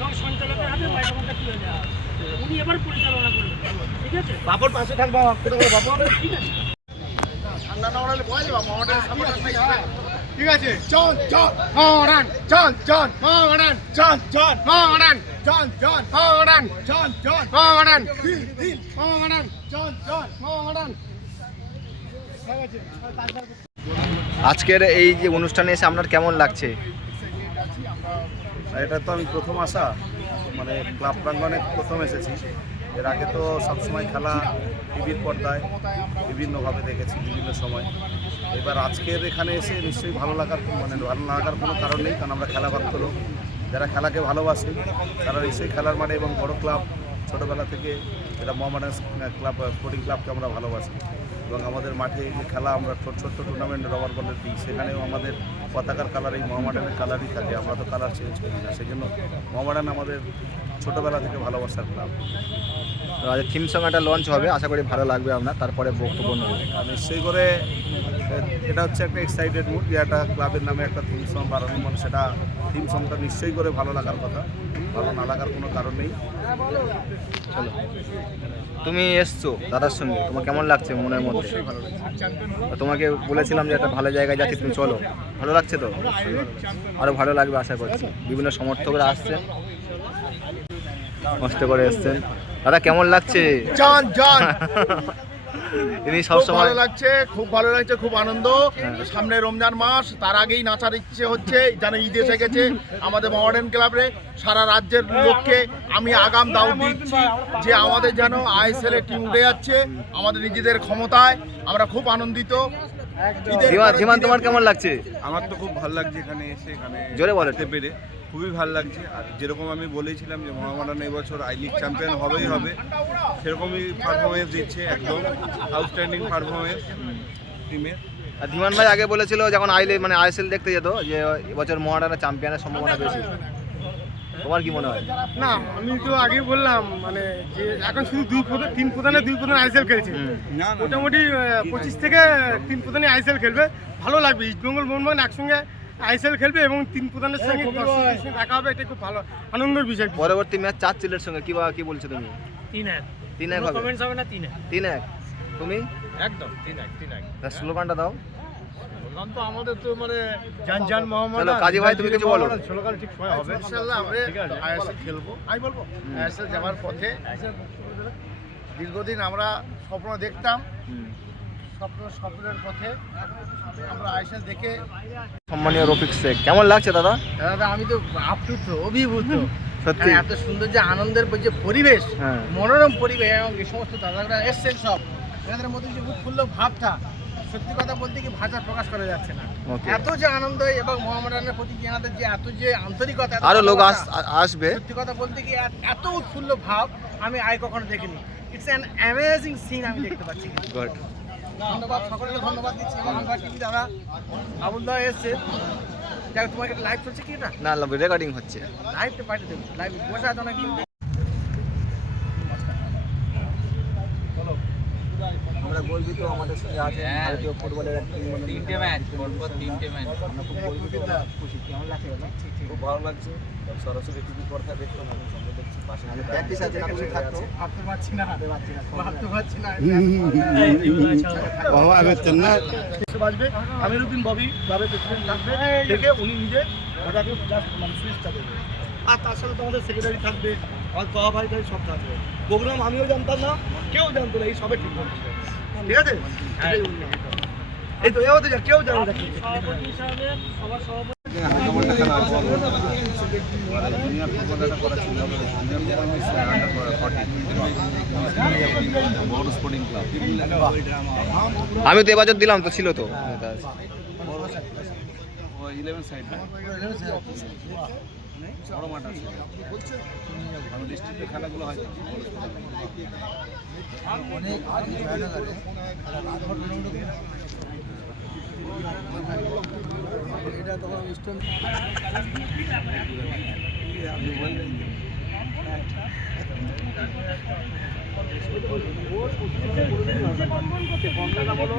এবং সঞ্চালকের হাতে মাইক্রোফোনটা তুলে দেওয়া হবে। উনি এবার পরিচালনা করবেন, ঠিক আছে? বাবুর পাশে থাকবো, বাবু ঠিক আছে। ঠিক আছে। চল চল মহারান, চল চল মহারান, চল চল মহারান, চল চল মহারান, চল চল মহারান, দিল দিল মহারান, চল চল মহারান। আজকের এই যে অনুষ্ঠানে এসে আপনার কেমন লাগছে? এটা তো আমি প্রথম আসা, মানে ক্লাব প্রাঙ্গণে প্রথম এসেছি। এর আগে তো সবসময় খেলা টিভির পর্দায় বিভিন্নভাবে দেখেছি বিভিন্ন সময়। এবার আজকের এখানে এসে নিশ্চয়ই ভালো লাগার কোনো কারণ নেই, কারণ আমরা খেলা ভক্ত লোক, যারা খেলাকে ভালোবাসে তারা নিশ্চয়ই খেলার মাঠে এবং বড় ক্লাব ছোটোবেলা থেকে এটা মোহামেডান ক্লাব স্পোর্টিং ক্লাবকে আমরা ভালোবাসি এবং আমাদের মাঠে যে খেলা আমরা ছোট্ট টুর্নামেন্ট রবার বলের দিই, সেখানেও আমাদের পতাকার কালার এই মোহামেডানের কালারই থাকে, আমরা তো কালার চেঞ্জ করি না। সেই জন্য মোহামেডান আমাদের ছোটোবেলা থেকে ভালোবাসার ক্লাব। আজ থিম সং একটা লঞ্চ হবে, আশা করি ভালো লাগবে আপনার, তারপরে বক্তব্য নেব। নিশ্চয়ই করে এটা হচ্ছে একটা এক্সাইটেড মুড যে একটা ক্লাবের নামে একটা থিম সং বানানো, মানে সেটা থিম সংটা নিশ্চয়ই করে ভালো লাগার কথা, ভালো না লাগার কোনো কারণ নেই। চলো, তুমি এসছো দাদার সঙ্গে, তোমার কেমন লাগছে মনের মধ্যে? অবশ্যই ভালো লাগছে। তোমাকে বলেছিলাম যে একটা ভালো জায়গায় যাচ্ছি, তুমি চলো, ভালো লাগছে তো? আরও ভালো লাগবে আশা করছি। বিভিন্ন সমর্থকরা আসছে, কষ্ট করে এসছেন। দাদা কেমন লাগছে? জান জান তিনি সবসময় ভালো লাগছে, খুব ভালো লাগছে, খুব আনন্দ। সামনে রমজান মাস, তার আগেই নাচার ইচ্ছে হচ্ছে, যেন ঈদ এসে গেছে আমাদের মোহামেডান ক্লাবে। সারা রাজ্যের লোককে আমি আগাম দাওয়াত দিচ্ছি যে আমাদের যেন আইএসএল এর টিম উঠে যাচ্ছে, আমাদের নিজেদের ক্ষমতায় আমরা খুব আনন্দিত। ধীমান তোমার কেমন লাগছে? আমার তো খুব ভালো লাগছে এখানে এসে, এখানে জোরে বলো। পেরে খুবই ভালো লাগছে। আর যেরকম আমি বলেছিলাম যে মোহামেডান এবছর আই লিগ চ্যাম্পিয়ন হবেই হবে, সেরকমই পারফরমেন্স দিচ্ছে, একদম আউটস্ট্যান্ডিং পারফরমেন্স টিমের। আর ধীমান ভাই আগে বলেছিল যখন আইএসএল দেখতে যেত যে এবছর মোহামেডানের চ্যাম্পিয়নের সম্ভাবনা বেশি, তোমার কি মনে হয়? না, আমি তো আগেই বললাম মানে যে এখন শুধু তিন প্রধান আইএসএল খেলছে। মোটামুটি 25 থেকে 3 প্রধানই আইএসএল খেলবে, ভালো লাগবে। ইস্টবেঙ্গল মোহনবাগান একসঙ্গে আইএসএল খেলবে এবং 3 প্রধানের সঙ্গে দেখা হবে, এটা খুব ভালো আনন্দের বিষয়। পরবর্তী ম্যাচ চাচ্ছিলের সঙ্গে কি বলছো তুমি? 3-1 3-1 হবে, কমেন্টস হবে না? 3-1 তুমি একদম 3-1 স্লোগানটা দাও। তো আমাদের তো মানে জান জান মোহাম্মদ। চলো কাজী ভাই, তুমি কিছু বলো। স্লোগান ঠিক সময় হবে, ইনশাআল্লাহ আমরা আইএসএল খেলবো। আমি বলবো আইএসএল যাওয়ার পথে দীর্ঘদিন আমরা স্বপ্ন দেখতাম, স্বপ্নের পথে আমরা আইএসএল দেখে। সম্মানীয় রফিক শেখ, কেমন লাগছে দাদা? দাদা আমি তো আপ্লুত, অভিভূত। সত্যি এত সুন্দর যে আনন্দের যে পরিবেশ, হ্যাঁ, মনোরম পরিবেশ, এবং এই সমস্ত দাদারা এসছেন সব, এনাদের মধ্যে যে উৎফুল্ল ভাবটা, সত্যি কথা বলতে কি ভাষা প্রকাশ করা যাচ্ছে না। এত যে আনন্দ এবং মোহামেডানের প্রতি এনাদের যে এত যে আন্তরিকতা, আরো লোক আসবে। সত্যি কথা বলতে কি এত উৎফুল্ল ভাব আমি কখনো দেখিনি। ইটস অ্যান অ্যামেজিং সিন আমি দেখতে পাচ্ছি। গুড, ধন্যবাদ, সকলকে ধন্যবাদ দিচ্ছি। এবং আমার টিভি দাদা আবুল দা এসছে, যাই তোমাকে লাইভ চলছে কি? না রেকর্ডিং হচ্ছে, লাইভটা পাঠিয়ে দেবো, লাইভ বসে আছে অনেক লোক। আমরা গর্বিত, আমাদের সঙ্গে আছে ভারতীয় ফুটবলের তিনটে ম্যাচ, আমরা খুব গর্বিত, খুশি। কেমন লাগছে দাদা? খুব ভালো লাগছে, সরাসরি টিভি পর্দা দেখতাম, আমি সঙ্গে দেখছি পাশে প্র্যাকটিস আছে না? খুশি থাকতো, ভাবতে পারছি না। আমিরুদ্দিন ববি ক্লাবের প্রেসিডেন্ট থাকবে, দেখে উনি নিজে ওটাকে জাস্ট মানে সুইচটা দেবে। আর তার সাথে তো আমাদের সেক্রেটারি থাকবে, আমার বাবা ভাই সব থাকবে। প্রোগ্রাম আমিও জানতাম না, কেউ জানতো না, এই সবে ঠিক হচ্ছে। ঠিক আছে, এই তো এও তো কেউ জানে না। সভাপতি হিসাবে সবার সভাপতি জুনিয়র ফুটবলারটা করা ছিল বড় স্পোর্টিং ক্লাব। আমি তো এবছর দিলাম তো, ছিল তো 11 সাইড বড় মাঠ আছে, ডিস্ট্রিক্টের খেলাগুলো হয় অনেক এটা তখন স্টোন বলো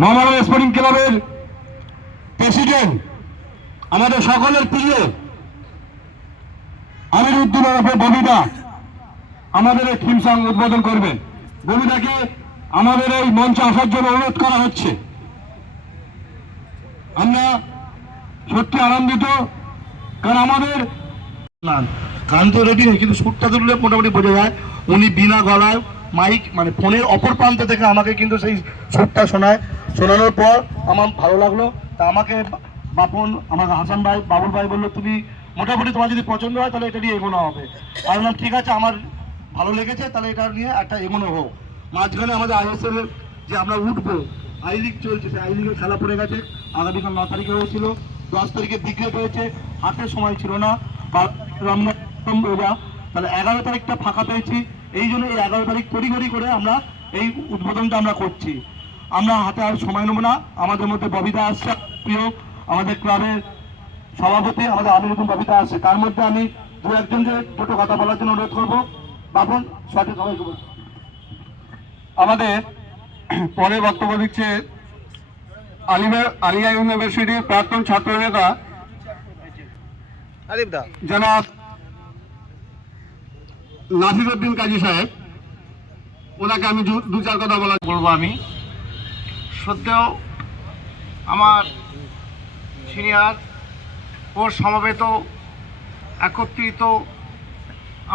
মোহামেডান স্পোর্টিং ক্লাবের প্রেসিডেন্ট, আমাদের সকলের প্রিয় আমিরউদ্দিন ওরফে ববিদা আমাদের এই থিম সং উদ্বোধন করবেন। ববিদাকে আমাদের এই মঞ্চে আসার জন্য অনুরোধ করা হচ্ছে। আমরা সত্যি আনন্দিত, কারণ আমাদের গান তো রেডি নেই, কিন্তু সুরটা তুললে মোটামুটি বোঝা যায় উনি বিনা গলায় মাইক মানে ফোনের অপর প্রান্ত থেকে আমাকে কিন্তু সেই সুরটা শোনানোর পর আমার ভালো লাগলো। তা আমাকে বাপন, আমাকে হাসান ভাই, বাবুল ভাই বললো তুমি মোটামুটি তোমার যদি পছন্দ হয় তাহলে এটা নিয়ে এগোনো হবে। আমি বললাম ঠিক আছে, আমার ভালো লেগেছে, তাহলে এটা নিয়ে একটা এগোনো হোক। মাঝখানে আমাদের আইএসএল এর যে আমরা উঠবো, আই লিগ চলছে, সেই আই লিগের খেলা পড়ে গেছে। আগামীকাল 9 তারিখে হয়েছিল, 10 তারিখে বিক্রেট হয়েছে, হাতে সময় ছিল না, তাহলে 11 তারিখটা ফাঁকা পেয়েছি। এই জন্য এই 11 তারিখ তড়িঘড়ি করে আমরা এই উদ্বোধনটা আমরা করছি। আমরা হাতে আর সময় নেব না। আমাদের মধ্যে ববিতা আসছে, প্রিয় আমাদের ক্লাবের সভাপতি, আমাদের আমিরউদ্দিন ববিতা আসছে। তার মধ্যে আমি দু একজনকে দুটো কথা বলার জন্য অনুরোধ করবো। বাপন সঠিক সবাইকে বলবো। আমাদের পরে বক্তব্য দিচ্ছে আলিয়া ইউনিভার্সিটির প্রাক্তন ছাত্র নেতা জনাব নাসিরউদ্দিন কাজী সাহেব। ওনাকে আমি দু চার কথা বলবো। আমি সত্যিও আমার সিনিয়র ও সমবেত একত্রিত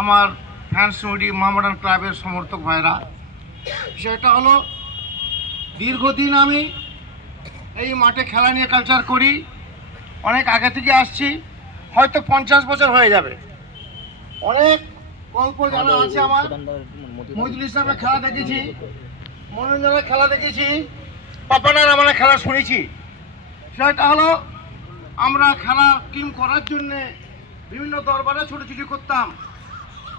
আমার ফ্যান্স কমিটি মোহামেডান ক্লাবের সমর্থক ভাইরা, সেটা হলো দীর্ঘদিন আমি এই মাঠে খেলা নিয়ে কালচার করি, অনেক আগে থেকে আসছি, হয়তো 50 বছর হয়ে যাবে। অনেক গল্প জানা আছে আমার। মহিদুল ইসলামের খেলা দেখেছি, মনোরঞ্জনের খেলা দেখেছি, পাপানার আমরা খেলা শুনেছি। সেটা হলো আমরা খেলা টিম করার জন্যে বিভিন্ন দরবারে ছুটোছুটি করতাম।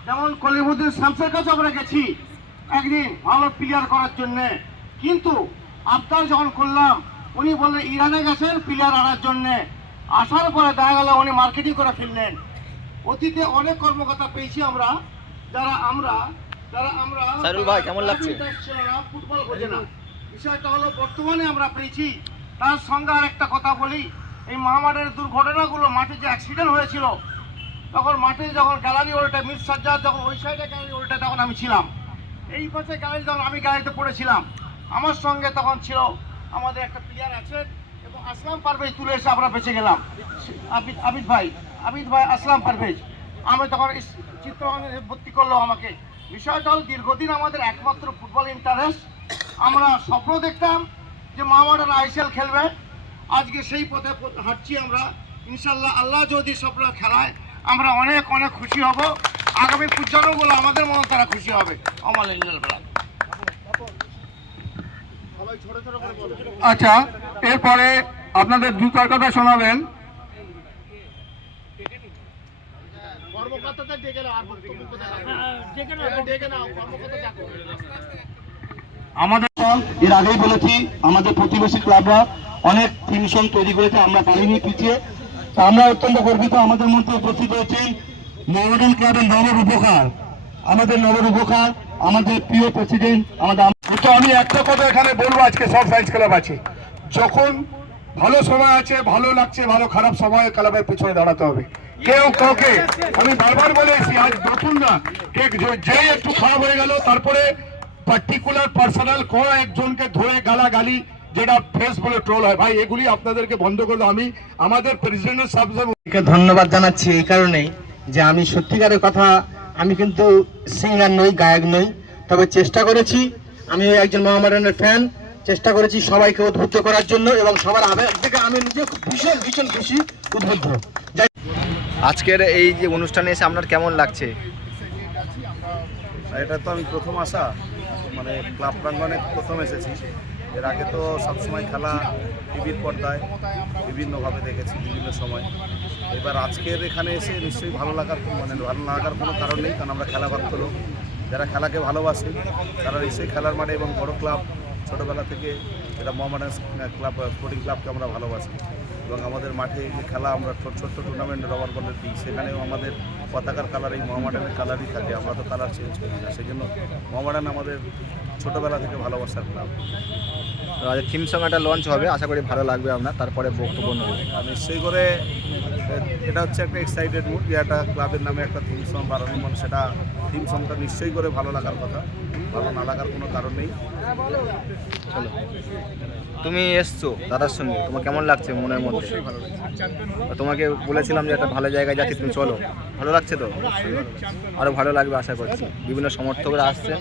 যেমন কলিমুদ্দিন শামসের কাছে আমরা গেছি একদিন ভালো প্লেয়ার করার জন্যে, কিন্তু আবদার যখন করলাম উনি বললেন ইরানে গেছেন প্লেয়ার আনার জন্যে। আসার পরে দেখা গেল উনি মার্কেটিং করে ফেললেন। অতীতে অনেক কর্মকর্তা পেয়েছি আমরা, যারা আমরা কেমন লাগছে ফুটবল বোঝে না। বিষয়টা হলো বর্তমানে আমরা পেয়েছি। তার সঙ্গে আর একটা কথা বলি, এই মহামারীর দুর্ঘটনাগুলো, মাঠে যে অ্যাক্সিডেন্ট হয়েছিল, তখন মাঠে যখন গ্যালারি ওল্টে মির সাজ্জাদ যখন ওই সাইডে গ্যালারি ওল্টে তখন আমি ছিলাম, এই পাশে গ্যালারি যখন আমি গ্যালারিতে পড়েছিলাম, আমার সঙ্গে তখন ছিল আমাদের একটা প্লেয়ার আছেন এবং আসলাম পারভেজ তুলে এসে আমরা বেঁচে গেলাম। আবিদ ভাই আসলাম পারভেজ, আমি তখন চিত্রভাঙে ভর্তি করলো আমাকে। বিষয়টা হল দীর্ঘদিন আমাদের একমাত্র ফুটবল ইন্টারেস্ট। আমরা স্বপ্ন দেখতাম যে মোহামেডান আইএসএল খেলবে, আজকে সেই পথে হাঁটছি আমরা। ইনশাল্লাহ আল্লাহ যদি স্বপ্ন খেলায় আমরা অনেক অনেক খুশি হব। আগামী প্রজন্মগুলো আমাদের মতো তারা খুশি হবে। আমার ইঞ্জল বেলা। আচ্ছা, এরপরে আপনাদের দু চার কথা শোনাবেন আমাদের। এর আগেই বলেছি আমাদের প্রতিবেশী ক্লাবরা অনেক থিম সং তৈরি করেছে, আমরা পারিনি পিছিয়ে। আমরা অত্যন্ত গর্বিত আমাদের মধ্যে উপস্থিত হয়েছেন মোহামেডান ক্লাবের নবরূপকার, আমাদের প্রিয় প্রেসিডেন্ট। তো আমি একটা কথা এখানে বলবো, আজকে সব সাইজ ক্লাব আছে, যখন ভালো সময় আছে, ভালো লাগছে, ভালো খারাপ সময়ে ক্লাবের পিছনে দাঁড়াতে হবে। কেউ কাউকে, আমি বারবার বলে এসেছি, আজ নতুন না, যে একটু খারাপ হয়ে গেল তারপরে পার্টিকুলার পার্সোনাল কোনো একজনকে ধরে গালাগালি, যেটা ফেস বলে ট্রোল হয়, ভাই এগুলি আপনাদেরকে বন্ধ করলে। আমি আমাদের প্রেসিডেন্টের সাহেবকে ধন্যবাদ জানাচ্ছি এই কারণেই যে আমি সত্যিকারের কথা, আমি কিন্তু সিঙ্গার নই, গায়ক নই, তবে চেষ্টা করেছি, আমি একজন মোহামেডানের ফ্যান, চেষ্টা করেছি সবাইকে উদ্বুদ্ধ করার জন্য এবং সবার আবেগ থেকে আমি নিজে ভীষণ ভীষণ খুশি, উদ্বুদ্ধ। আজকের এই যে অনুষ্ঠানে এসে আপনার কেমন লাগছে? এটা তো আমি প্রথম আসা, মানে ক্লাব প্রাঙ্গনে প্রথম এসেছি। এর আগে তো সবসময় খেলা টিভির পর্দায় বিভিন্নভাবে দেখেছি বিভিন্ন সময়। এবার আজকের এখানে এসে নিশ্চয়ই ভালো লাগার কোনো কারণ নেই, কারণ আমরা খেলা ভক্ত লোক, যারা খেলাকে ভালোবাসে তারা নিশ্চয়ই খেলার মাঠে এবং বড় ক্লাব ছোটোবেলা থেকে এটা মোহামেডান ক্লাব স্পোর্টিং ক্লাবকে আমরা ভালোবাসি। এবং আমাদের মাঠে যে খেলা আমরা ছোট্ট টুর্নামেন্ট রবার বলের দিই, সেখানেও আমাদের পতাকার কালার এই মোহামেডানের কালারই থাকে, আমরা তো কালার চেঞ্জ করি না। সেই জন্য মোহামেডান আমাদের ছোটোবেলা থেকে ভালোবাসার ক্লাব। আজ থিম সং একটা লঞ্চ হবে, আশা করি ভালো লাগবে আপনার, তারপরে বক্তব্য নেব। নিশ্চয়ই করে এটা হচ্ছে একটা এক্সাইটেড মুড যে একটা ক্লাবের নামে একটা থিম সং বানানো, মানে সেটা থিম সংটা নিশ্চয়ই করে ভালো লাগার কথা, ভালো না লাগার কোনো কারণ নেই। চলো, তুমি এসছো দাদার সঙ্গে, তোমার কেমন লাগছে মনের মধ্যে? তোমাকে বলেছিলাম যে একটা ভালো জায়গায় যাচ্ছি, তুমি চলো, ভালো লাগছে তো? আরও ভালো লাগবে আশা করছি। বিভিন্ন সমর্থকরা আসছে,